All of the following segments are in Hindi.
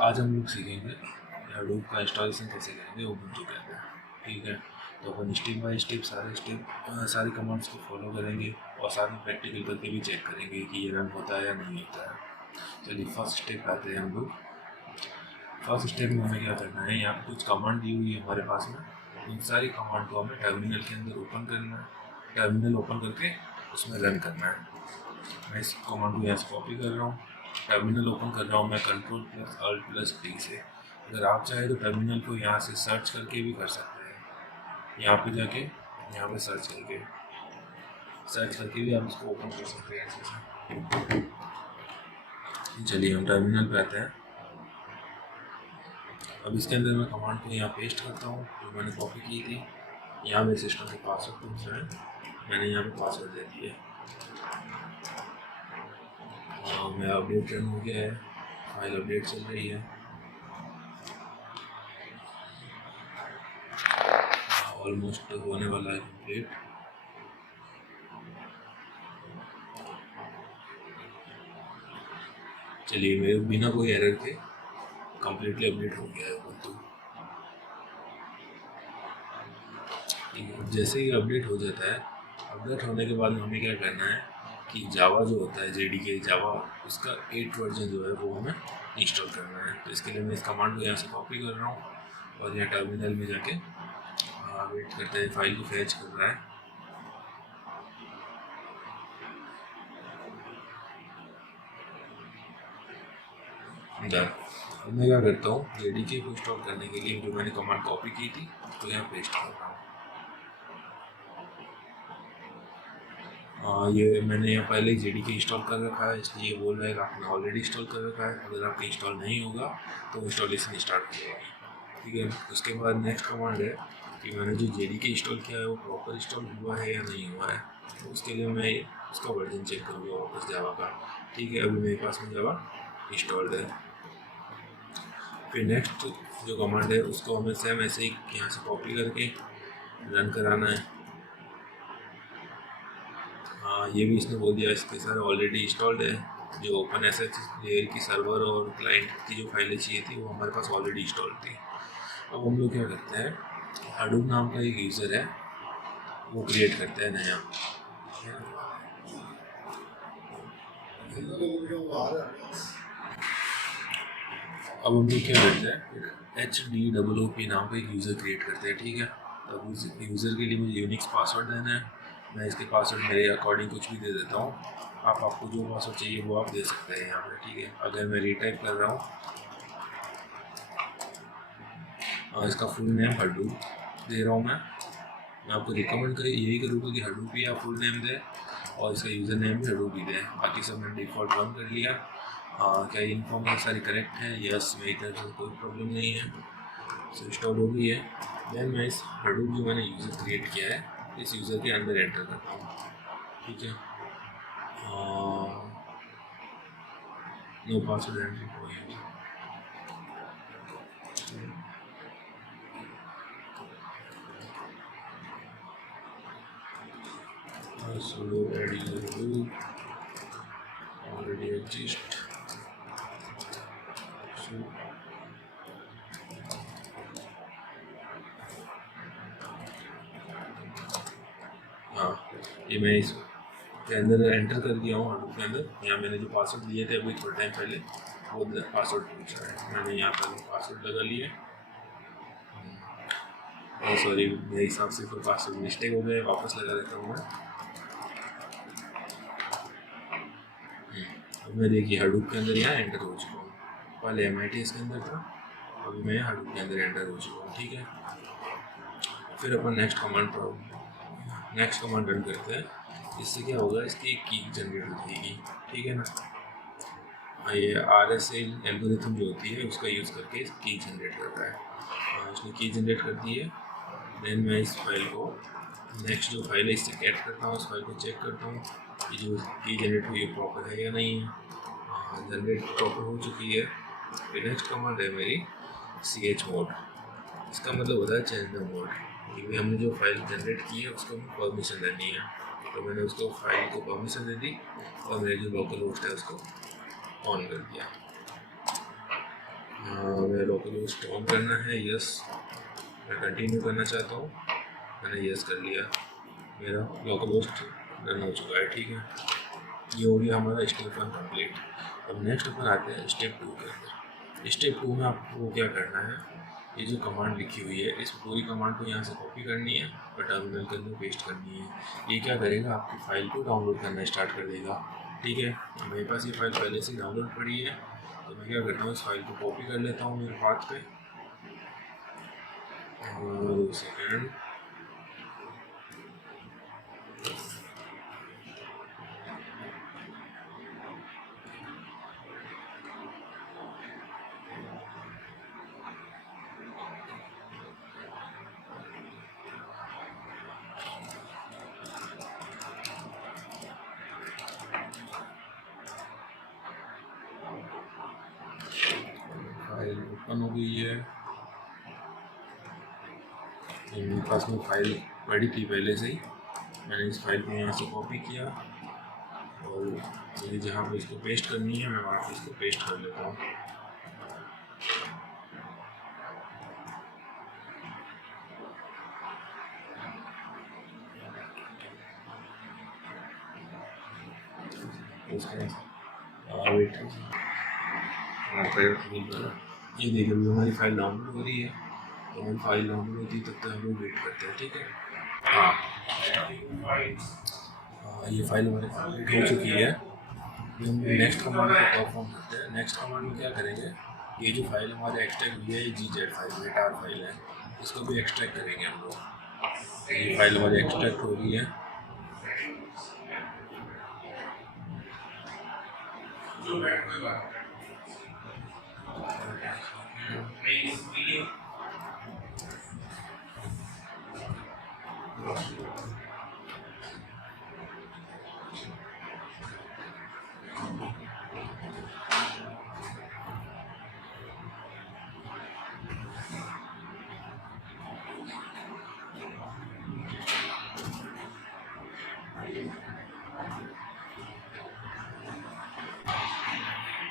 आज हम लोग सीखेंगे हडूप का इंस्टॉलेशन कैसे करेंगे उबुंटू के अंदर। ठीक है, तो अपन स्टेप बाय स्टेप सारी कमांड्स को फॉलो करेंगे और साथ में प्रैक्टिकल करके भी चेक करेंगे कि ये रन होता है या नहीं होता है। चलिए फर्स्ट स्टेप आते हैं हम लोग। फर्स्ट स्टेप में हमें क्या करना है, यहाँ पर कुछ कमांड दी हुई है हमारे पास में, उन सारी कमांड को हमें टर्मिनल के अंदर ओपन करना है। टर्मिनल ओपन करके उसमें रन करना है। मैं इस कमांड को यहाँ से कॉपी कर रहा हूँ, टर्मिनल ओपन कर रहा हूँ मैं Ctrl+Alt+T से। अगर आप चाहें तो टर्मिनल को यहाँ से सर्च करके भी कर सकते हैं। यहाँ पे जाके यहाँ पे सर्च करके भी आप इसको ओपन कर सकते हैं ऐसे से। चलिए हम टर्मिनल पे आते हैं। अब इसके अंदर मैं कमांड को यहाँ पेस्ट करता हूँ जो मैंने कॉपी की थी। यहाँ मेरे सिस्टम के पासवर्ड पूछ रहा है, मैंने यहाँ पे पासवर्ड दे दिया। मैं अपडेट रन हो गया है, फाइल अपडेट चल रही है। ऑलमोस्ट होने वाला है कंप्लीट। चलिए मेरे बिना कोई एरर के कम्प्लीटली अपडेट हो गया है उबुंटू। जैसे ही अपडेट हो जाता है, अपडेट होने के बाद हमें क्या करना है कि जावा जो होता है JDK जावा, उसका 8 वर्जन जो है वो हमें इंस्टॉल करना है। तो इसके लिए मैं इस कमांड को यहाँ से कॉपी कर रहा हूँ और यहाँ टर्मिनल में जाके वेट करते हैं, फाइल को फैच कर रहा है। अब मैं क्या करता हूँ, JDK को इंस्टॉल करने के लिए जो मैंने कमांड कॉपी की थी तो यहाँ पेस्ट कर रहा हूँ। ये मैंने यहाँ पहले ही JDK इंस्टॉल कर रखा है, इसलिए बोल रहा है कि आपने ऑलरेडी इंस्टॉल कर रखा है। अगर आपका इंस्टॉल नहीं होगा तो इंस्टॉलेशन स्टार्ट हो जाएगी। ठीक है, उसके बाद नेक्स्ट कमांड है कि मैंने जो JDK इंस्टॉल किया है वो प्रॉपर इंस्टॉल हुआ है या नहीं हुआ है। तो उसके लिए मैं उसका वर्जन चेक करूँगा वापस जावा का। ठीक है, अभी मेरे पास में जावा इंस्टॉल्ड है। फिर नेक्स्ट जो कमांड है उसको हमें सेम ऐसे ही यहाँ से कॉपी करके रन कराना है। ये भी इसने बोल दिया इसके साथ ऑलरेडी इंस्टॉल्ड है। जो OpenSSH लेयर की सर्वर और क्लाइंट की जो फाइलें चाहिए थी वो हमारे पास ऑलरेडी इंस्टॉल्ड थी। अब हम लोग क्या करते हैं, हाडूप नाम का एक यूज़र है वो क्रिएट करते हैं नया। अब हम लोग क्या करते हैं, HDOOP नाम का एक यूज़र क्रिएट करते हैं। ठीक है, तो उस यूज़र के लिए मुझे यूनिक्स पासवर्ड देना है। मैं इसके पासवर्ड मेरे अकॉर्डिंग कुछ भी दे देता हूँ। आपको जो पासवर्ड चाहिए वो आप दे सकते हैं यहाँ पर। ठीक है, अगर मैं रीटाइप कर रहा हूँ और इसका फुल नेम हडूप दे रहा हूँ मैं आपको रिकमेंड यही करूँगा कि हडूप ही आप फुल नेम दें और इसका यूज़र नेम भी हडूप ही दें। बाकी सब मैंने डिफ़ॉल्ट रन कर लिया। क्या ये इन्फॉर्मेशन सारी करेक्ट है? यस, मेरी तरफ से कोई प्रॉब्लम नहीं है, सो इंस्टॉल हो गई है। देन मैं इस हडूप जो मैंने यूज़र क्रिएट किया है इस यूज़र के अंदर एंटर करता हूँ। ठीक है, no password entry for user. sudo add user group already exist, so ये मैं इसके अंदर एंटर कर दिया हूँ हडूप के अंदर। यहाँ मैंने जो पासवर्ड दिए थे अभी थोड़ा टाइम पहले वो पासवर्ड पूछ रहा है, मैंने यहाँ पर पासवर्ड लगा लिए। सॉरी, मेरे हिसाब से कोई पासवर्ड मिस्टेक हो गया, वापस लगा देता हूँ मैं। अब मैं देखिए हडूप के अंदर यहाँ एंटर हो चुका हूँ। पहले MITs के अंदर था, अभी मैं हडूप के अंदर एंटर हो चुका हूँ। ठीक है, फिर अपन नेक्स्ट कमांड रन करते हैं। इससे क्या होगा, इसकी एक की जनरेट हो जाएगी। ठीक है ना, ये RSA एल्गोरिथम जो होती है उसका यूज़ करके की जनरेट करता है। इसने की जनरेट कर दी है। देन मैं इस फाइल को नेक्स्ट जो फाइल है इससे कैट करता हूँ, इस फाइल को चेक करता हूँ कि जो की जनरेट हुई है प्रॉपर है या नहीं है। जनरेट प्रॉपर हो चुकी है। फिर नेक्स्ट कमांड है मेरी chmod। इसका मतलब होता है चेंज द मोड, क्योंकि हमने जो फाइल जनरेट की है उसको हमें परमिशन देनी है। तो मैंने उसको फाइल को परमिशन दे दी और मेरे जो लोकल होस्ट है उसको ऑन कर दिया। मैं लोकल होस्ट ऑन करना है, यस। मैं कंटिन्यू करना चाहता हूँ, मैंने यस कर लिया, मेरा लोकल होस्ट रन हो चुका है। ठीक है, ये हो गया हमारा स्टेप 1 कंप्लीट। अब नेक्स्ट अपन आते हैं स्टेप 2 के अंदर। स्टेप 2 में आपको क्या करना है, ये जो कमांड लिखी हुई है इस पूरी कमांड को यहाँ से कॉपी करनी है और टर्मिनल के अंदर पेस्ट करनी है। ये क्या करेगा, आपकी फाइल को डाउनलोड करना स्टार्ट कर देगा। ठीक है, मेरे पास ये फाइल पहले से डाउनलोड पड़ी है, तो मैं क्या करता हूँ, इस फाइल को कॉपी कर लेता हूँ मेरे पाथ पे। और सेकेंड फाइल ओपन हो गई है। मेरे पास में फाइल पड़ी थी पहले से ही, मैंने इस फाइल को यहाँ से कॉपी किया और मुझे जहाँ पे इसको पेस्ट करनी है मैं वहाँ पे इसको पेस्ट कर लेता हूँ। ये देखिए अभी हमारी फाइल डाउनलोड हो रही है, तो हमारी फाइल डाउनलोड होती है तब तक हम लोग वेट करते हैं। ठीक है, हाँ ये फाइल हमारी कंप्लीट हो चुकी है। हम नेक्स्ट कमांड को परफॉर्म करते हैं। नेक्स्ट कमांड में क्या करेंगे, ये जो फाइल हमारे एक्सट्रैक्ट हुई है ये GZ फाइल मेटार फाइल है, इसको भी एक्सट्रैक्ट करेंगे हम लोग। ये फाइल हमारी एक्सट्रैक्ट हो गई है।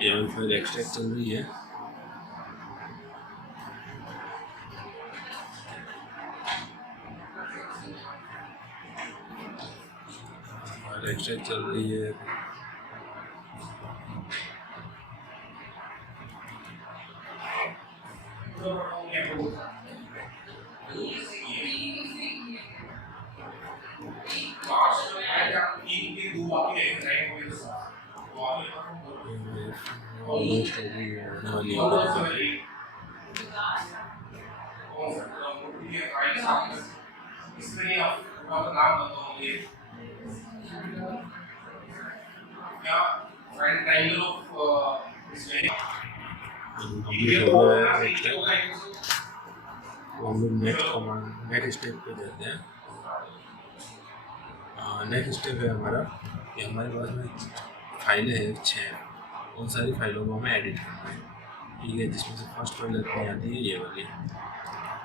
ये हमारी फाइल एक्सट्रैक्ट चल रही है। एक्सट्रैक्ट चल रही है। हम लोग नेक्स्ट स्टेप पे जाते हैं। नेक्स्ट स्टेप है हमारा कि हमारे पास में फाइलें हैं 6, उन सारी फाइलों को हमें एडिट करना है। ठीक है, जिसमें से फर्स्ट फाइल अपनी आती है ये वाली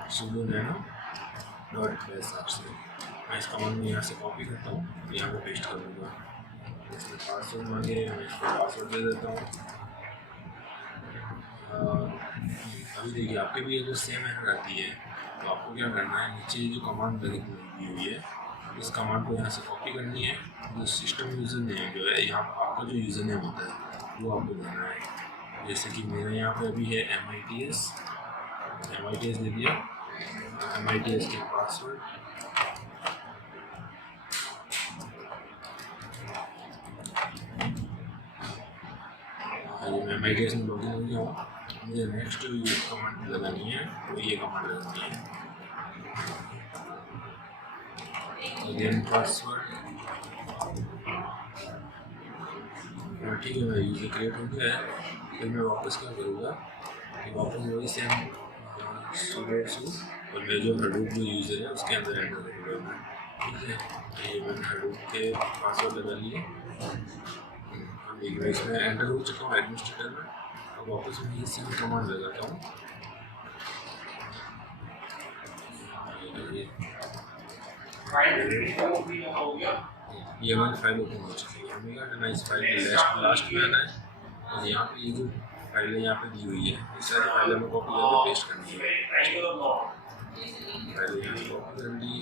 sudo nano .bash से। मैं इस कमांड में यहाँ से कॉपी करता हूँ, यहाँ पे पेस्ट कर दूँगा। इसमें पासवर्ड मांगे, मैं इसको पासवर्ड दे देता हूँ। अभी देखिए आपके भी अगर सेम एरर आती है तो आपको क्या करना है, नीचे जो कमांड लगी हुई है इस कमांड को यहाँ से कॉपी करनी है। जो सिस्टम यूज़र नेम जो है, यहाँ आपका जो यूज़र नेम होता है वो आपको देना है। जैसे कि मेरा यहाँ पे अभी है MITS दे दिया। MITS के पासवर्ड मैं MITS में लॉगिन हो गया हूँ। मुझे नेक्स्ट जो ये कमांड लगानी है तो ये कमांड लगानी है, अगेन पासवर्ड। ठीक है, मेरा यूज़र क्रिएट हो गया है। फिर मैं वापस क्या करूँगा कि वापस वही सेम sudo और मेरा जो Hadoop जो यूज़र है उसके अंदर एंटर करूँगा मैं। ठीक है, ये मैंने Hadoop के पासवर्ड लगा लिए। मैं इसमें एंटर हो चुका हूँ एडमिनिस्ट्रेटर में। अब वापस मैं ये सेम कमांड लगाता हूँ। ये हमारी फाइल ओपन हो चुकी है। हमें क्या करना है, इस फाइल के लास्ट में आना है और यहाँ पे ये जो फाइलें यहाँ पे दी हुई है, ये सारी फाइलें हमें कॉपी करके पेस्ट करनी है। फाइलें यहाँ से कॉपी कर ली,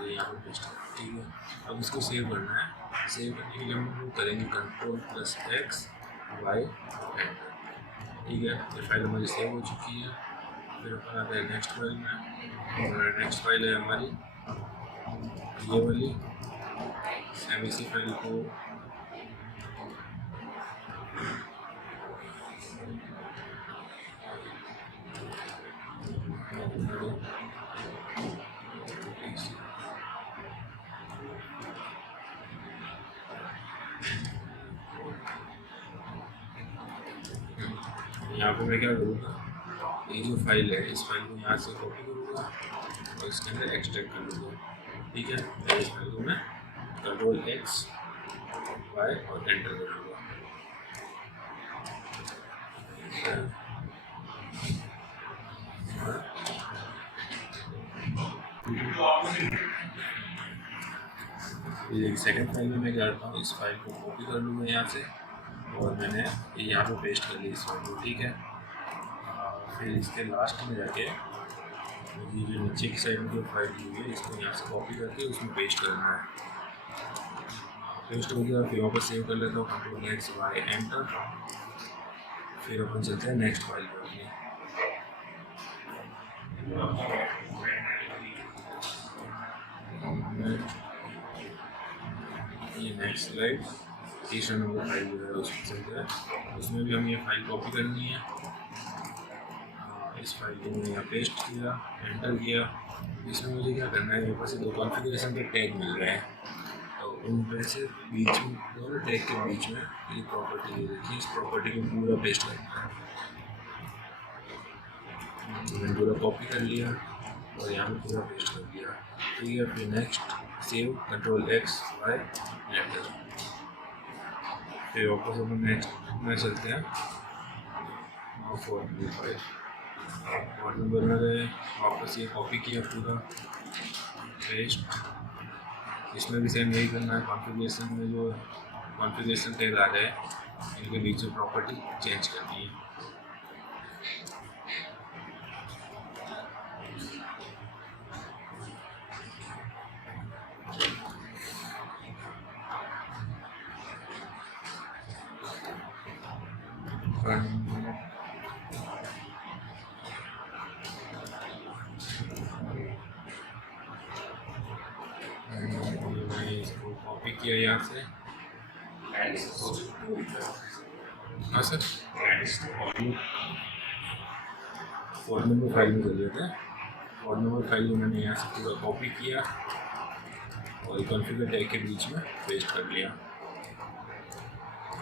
ये यहाँ पे पेस्ट कर, ठीक है। अब इसको सेव करना है। सेव करने के लिए हम लोग करेंगे Ctrl+X Y एंटर, ठीक है। ये फाइल हमारी सेव हो चुकी है। फिर अपन आते हैं नेक्स्ट फाइल में। नेक्स्ट फाइल है हमारी ये वाली। सेम इसी फाइल को यहाँ पे मैं क्या करूँगा, ये जो फाइल है इस फाइल को यहाँ से कॉपी करूँगा और इसके अंदर एक्सट्रैक्ट कर लूँगा, ठीक है। तो इस फाइल को मैं Ctrl+X Y और एंटर कर लूँगा। सेकेंड फाइल में मैं क्या करता हूँ, इस फाइल को कॉपी कर लूँगा यहाँ से और मैंने यहाँ पे पेस्ट कर ली इस फाइल को, ठीक है। फिर इसके लास्ट में जाके ये जो नीचे की साइड में जो फाइल दी हुई है इसको यहाँ से कॉपी करके उसमें पेस्ट करना है। पेस्ट हो गया, फिर वहाँ पर सेव कर लेता हूँ Ctrl+X Y एंटर। फिर अपन चलते हैं नेक्स्ट फाइल पर अपनी। ये नेक्स्ट स्लाइड तीसरा नंबर फाइल जो है उसमें चलते हैं। उसमें भी हम ये फाइल कॉपी करनी है। इस फाइल को मैंने यहाँ पेस्ट किया, एंटर किया। इसमें मुझे क्या करना है, मेरे पास दो कॉन्फ़िगरेशन के टैग मिल रहे हैं, तो उनमें से बीच में दोनों टैग के बीच में ये प्रॉपर्टी दे रखी है, इस प्रॉपर्टी को पूरा पेस्ट करना है। मैंने पूरा कॉपी कर लिया और यहाँ पे पूरा पेस्ट कर दिया, ठीक है। फिर next save Ctrl+X Y enter. फिर वापस अपन नेक्स्ट में चलते हैं। 4 नंबर में गए, वापस ये कॉपी किया पूरा पेस्ट। इसमें भी सेम यही करना है। कॉन्फ़िगरेशन में जो कॉन्फ़िगरेशन टैग आ रहा है इनके बीच में प्रॉपर्टी चेंज करनी है। इसको कॉपी किया यहाँ से। हाँ सर, 4 नंबर फाइल में चले जाते हैं। 4 नंबर फाइल को मैंने यहाँ से पूरा कॉपी किया और कॉन्फ़िगर टैग के बीच में पेस्ट कर लिया।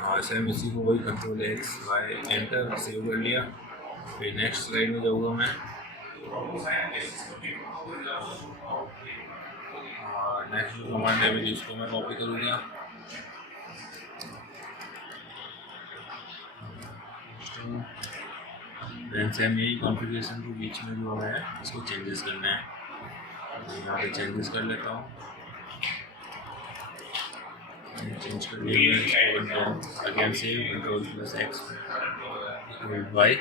और सेम इसी को वही Ctrl+X Y एंटर सेव कर लिया। फिर नेक्स्ट स्लाइड में जाऊँगा मैं। नेक्स्ट जो कमांड है जिसको मैं कॉपी करूँगा, देन सेम यही कॉन्फ़िगरेशन के बीच में जो है इसको चेंजेस करना है। यहाँ पे चेंजेस कर लेता हूँ। चेंज कर लिया, again save Ctrl+X Y।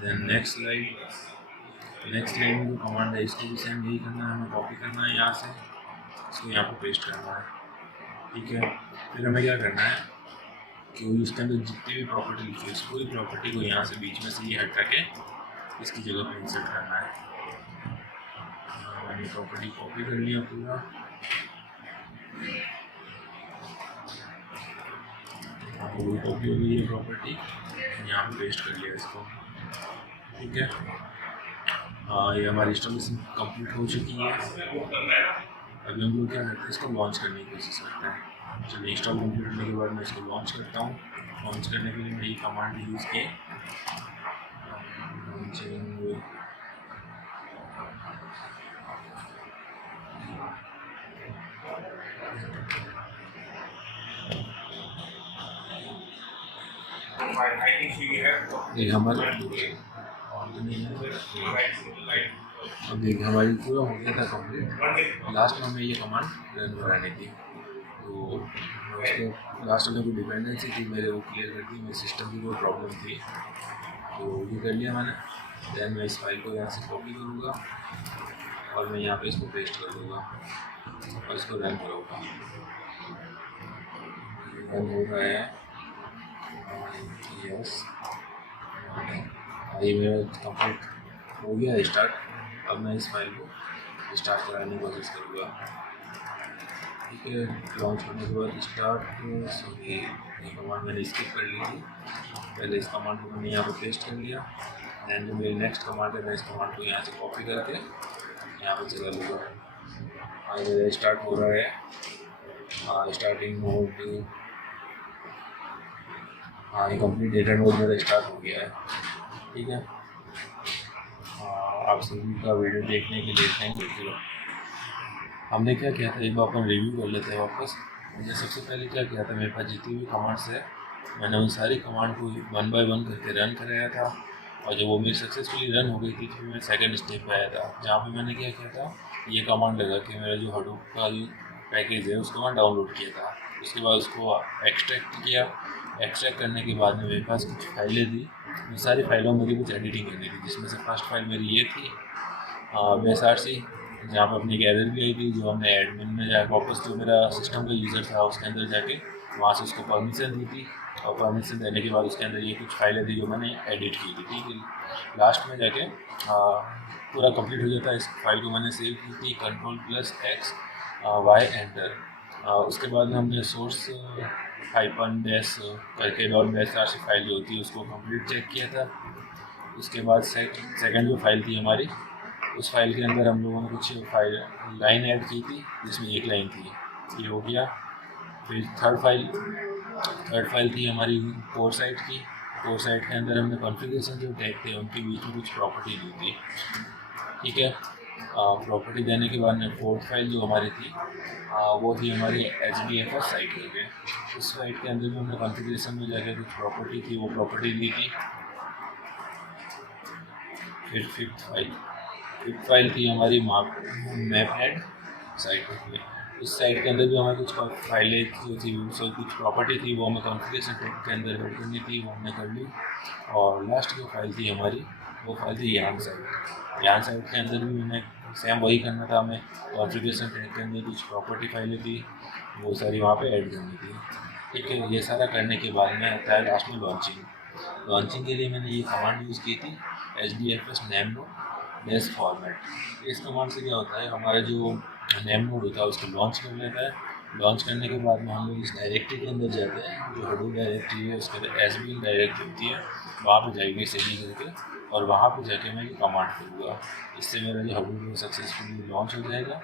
Then next slide में जो कमांड है इसको भी सेम यही करना है, हमें कॉपी करना है यहाँ से, इसको यहाँ पे पेस्ट करना है, ठीक है। फिर हमें क्या करना है कि इसके अंदर जितनी भी प्रॉपर्टी लिखी है पूरी प्रॉपर्टी को यहाँ से बीच में से ये हटा के इसकी जगह पे इंसर्ट करना है। मैंने प्रॉपर्टी कॉपी कर लिया पूरा। पूरी कॉपी हो गई ये प्रॉपर्टी, यहाँ पे पेस्ट कर लिया इसको, ठीक है। ये हमारी इंस्टॉलेशन कंप्लीट हो चुकी है। अभी हम लोग क्या करते हैं, इसको लॉन्च करने की कोशिश करते हैं। चलिए, इंस्टॉल कंप्लीट होने के बाद मैं इसको लॉन्च करता हूँ। लॉन्च करने के लिए मैं ये कमांड यूज़ की, ये हमारा अब देखिए हमारी पूरा हो गया था कंप्लीट। लास्ट में हमें ये कमांड रन कराने थी, तो उसको लास्ट में कोई डिपेंडेंसी थी मेरे, वो क्लियर कर दी, मेरे सिस्टम की कोई प्रॉब्लम थी, तो ये कर लिया मैंने। देन मैं इस फाइल को यहाँ से कॉपी करूँगा और मैं यहाँ पे इसको पेस्ट कर दूँगा और इसको रन करूँगा। रन हो रहा है, यस, ये मेरा कंप्लीट हो गया स्टार्ट। अब मैं इस फाइल को स्टार्ट कराने की कोशिश करूँगा। ठीक है, लॉन्च करने के बाद स्टार्ट, सॉरी ये कमांड मैंने स्किप कर ली थी, पहले इस कमांड को मैंने यहाँ पे पेस्ट कर लिया। दैन जो मेरी नेक्स्ट कमांड है, मैं इस कमांड को यहाँ से कॉपी करके यहाँ पे चला लूँगा। हाँ, मेरा स्टार्ट हो रहा है, हाँ स्टार्टिंग मोड, हाँ ये कंप्लीट डेटा मोड मेरा स्टार्ट हो गया है। ठीक है, आप सभी का वीडियो देखने के लिए थैंक यू। हमने क्या किया था, एक बार अपन रिव्यू कर लेते हैं वापस। मुझे सबसे पहले क्या किया था, मेरे पास जितनी भी कमांड्स है मैंने उन सारी कमांड को 1 बाय 1 करके रन कराया था, और जब वो मेरी सक्सेसफुली रन हो गई थी तो मैं सेकंड स्टेप पे आया था, जहाँ पे मैंने क्या किया था, ये कमांड लगा कि मेरा जो हडूप का जो पैकेज है उसको मैं डाउनलोड किया था। उसके बाद उसको एक्सट्रैक्ट किया। एक्सट्रैक्ट करने के बाद में मेरे पास कुछ फाइलें थी, उन सारी फाइलों में मुझे कुछ एडिटिंग करनी थी, जिसमें से फर्स्ट फाइल मेरी ये थी BSRC, जहाँ पर अपनी गैलरी भी आई थी, जो हमने एडमिन में जाकर वापस जो मेरा सिस्टम का यूज़र था उसके अंदर जाके वहाँ से उसको परमिशन दी थी, और परमिशन देने के बाद उसके अंदर ये कुछ फाइलें थी जो मैंने एडिट की थी। ठीक है, लास्ट में जाके पूरा कंप्लीट हो जाता है। इस फाइल को मैंने सेव की थी Ctrl+X Y एंटर। उसके बाद में हमने सोर्स -डैश करके .BSRC फाइल जो होती है उसको कंप्लीट चेक किया था। उसके बाद सेकंड जो फाइल थी हमारी, उस फाइल के अंदर हम लोगों ने कुछ लाइन ऐड की थी, जिसमें एक लाइन थी, ये हो गया। फिर थर्ड फाइल थी हमारी कोर साइट की। कोर साइट के अंदर हमने कॉन्फ़िगरेशन जो टैग थे उनके बीच में कुछ प्रॉपर्टी दी थी। ठीक है, प्रॉपर्टी देने के बाद में फोर्थ फाइल जो हमारी थी वो थी हमारी HDFS साइट के। उस साइट के अंदर भी हमने कॉन्फ़िगरेशन में जाकर कुछ प्रॉपर्टी थी, वो प्रॉपर्टी दी थी। फिर फिफ्थ फाइल थी हमारी मैप हेड साइट में। उस साइट के अंदर भी हमारे कुछ फाइलें जो थी, उसमें कुछ प्रॉपर्टी थी, वो हमें कॉन्फ़िगरेशन टैग के अंदर ऐड करनी थी, वो हमने कर ली। और लास्ट जो फाइल थी हमारी, वो फाइल थी यान साइट। यान साइट के अंदर भी हमें सेम वही करना था, हमें कॉन्फ़िगरेशन टैग के अंदर कुछ प्रॉपर्टी फाइलें थी, वो सारी वहाँ पे ऐड करनी थी। ठीक है, ये सारा करने के बाद में आता है लास्ट में लॉन्चिंग के लिए मैंने ये कमांड यूज़ की थी HDFS name node base format. इस कमांड से क्या होता है, हमारा जो नेम नोड होता है उसको लॉन्च कर लेता है। लॉन्च करने के बाद में हम लोग इस डायरेक्टरी के अंदर जाते हैं, जो हडूप डायरेक्टरी है उसके अंदर SBL डायरेक्टरी होती है, वहाँ पे जाएंगे CD करके, और वहाँ पे जाके मैं ये कमांड करूँगा। इससे मेरा जो हडूप है सक्सेसफुली लॉन्च हो जाएगा।